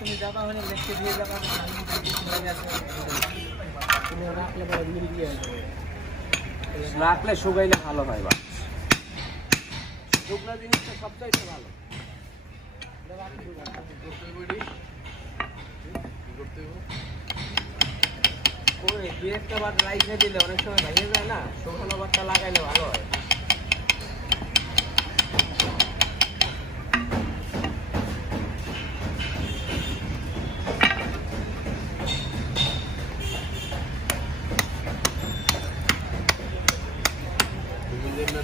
তুমি যাবা মানে লেখতে দিয়ে যাবা তুমি রাখলে বড় মিল দিয়ে রাখলে শুকাইলে ভালো হয় বা শুকনা জিনিসটা সবচাইতে ভালো ওই একটা বার রাইখে দিলে অনেক সময় ভেঙে যায় না শুকনো বারটা লাগাইলে ভালো হয়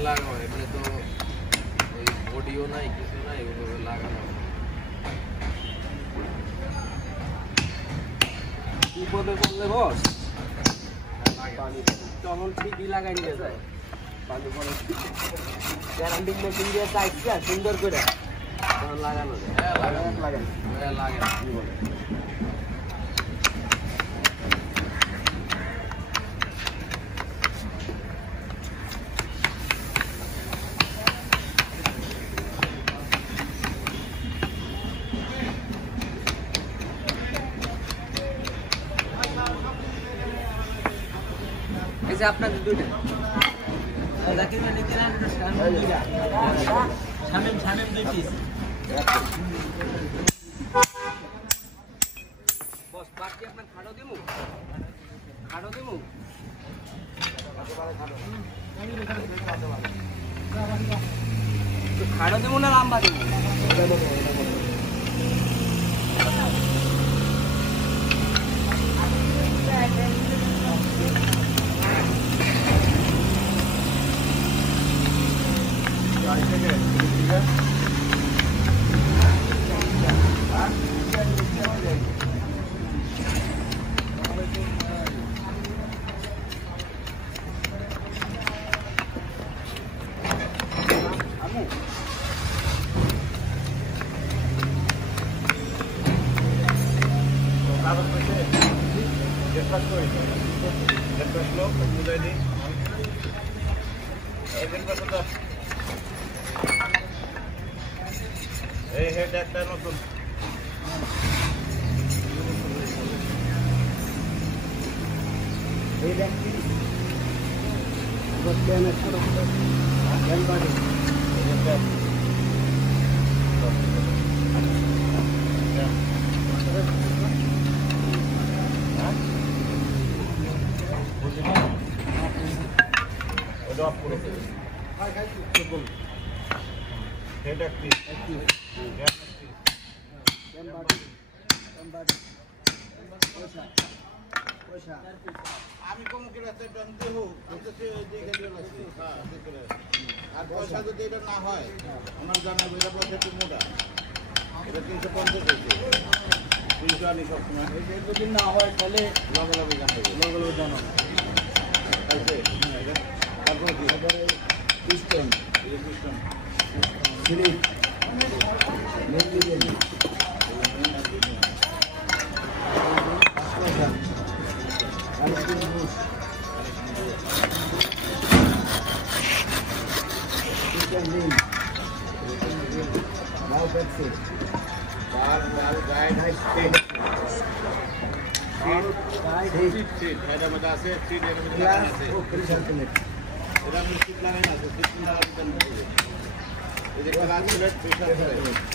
লাগানো এখানে তো ওই বডিও নাই কিছু নাই ওইভাবে লাগানো বিপদে পড়লে বস তখন ঠিকই লাগাই নিয়ে যায় পানি পরে গ্যারান্টি মেশিন দিয়ে চাইছে সুন্দর করে তখন লাগানো যায় লাগে কি বলে এই যে আপনাদের দুইটা জাকির ভাই নিতে না শামিম দুই পিস বস বাকি আপনার খাড়ো দিমু খাড়ো দিমু না লম্বা দিমু এই হেড একটা নতুন এই ব্যক্তি বর্তমানে ছোট ছোট জ্ঞান বাড়ে আমি কমকে রাস্তায় টানতে হোক আর পয়সা যদি এটা না হয় আমার জানাবো এটা পয়সা একটু মোটা এটা 350 হয়েছে 300 আনি সবসময় যদি না হয় তাহলে লগে জানাবো তারপরে কি পিস্টন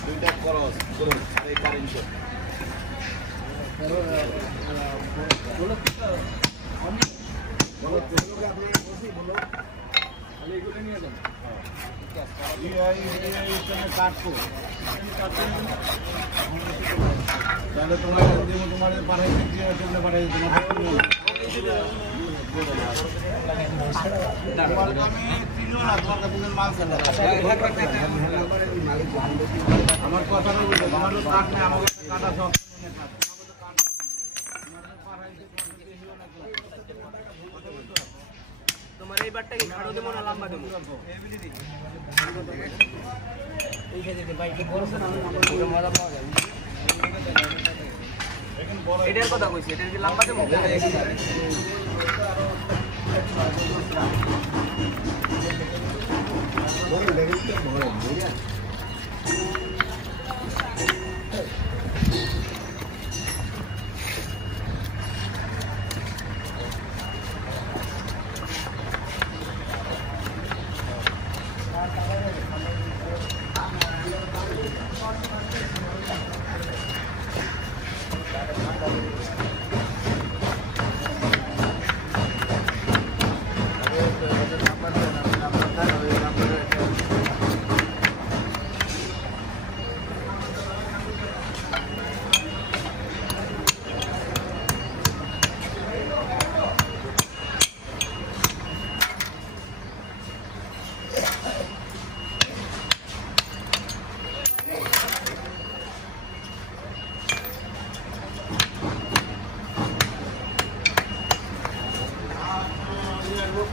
দুইটা খরচ এই কারেন্ট কাটবো তাহলে তোমার পাঠাই পাঠাই আমার কথা কাটা সব তোমার এই বারটা কি খাড়ো দেবো না লম্বা দেবো মজা পাওয়া যায় এটার কথা কইছি এটা কি লম্বা দেবো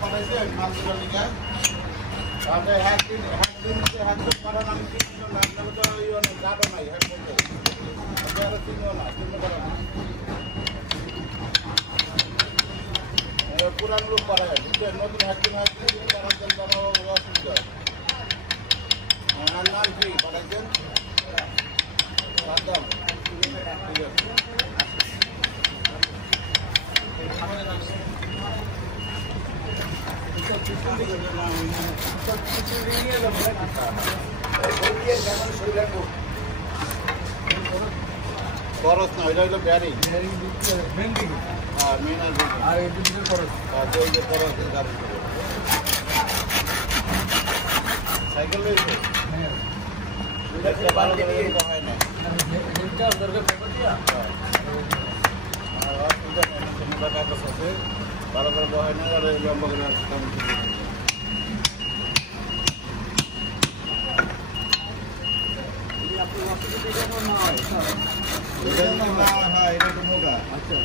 পাঠাইছে মালগুলো লিখা তাহলে একদিন করার আমি চিনল না আপনাকে তো ইয়ে নেই গাঢ় নাই হ্যাঁ বলতে আরো চিনল না চিনল করা না পুরান লোক করা হয় বুঝছেন নতুন একদিন করার জন্য অসুবিধা আর নাম কি পাঠাইছেন একদম ঠিক আছে খরচ না ওইটা হলো ব্যারিং মেন আর এই দুটো খরচ ওই যে খরচ গাড়ি সাইকেল রয়েছে ভালো করে হয় না ভালো করে বহায় না আর লম্বা করে এটা তো মোটা আচ্ছা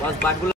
बस बात